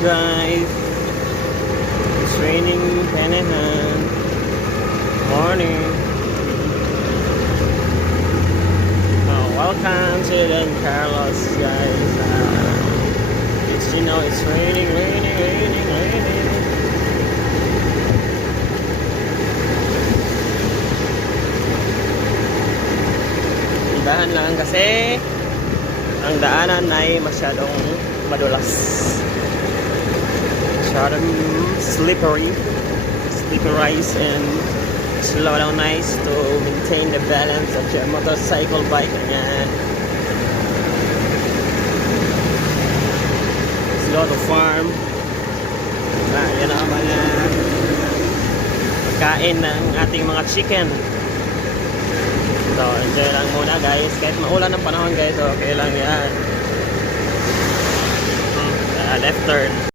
guys, it's raining Panahan. Morning. Welcome to Don Carlos, guys. It's raining. Dahan lang kasi ang daanan ay masyadong madulas. Masyadong slipperized and slow down nice to maintain the balance of your motorcycle bike. Ayan. Let's go to farm. Yan ang mga kain ng ating mga chicken. So, enjoy lang muna guys. Kahit maulan ng panahon guys, okay lang yan. Left turn.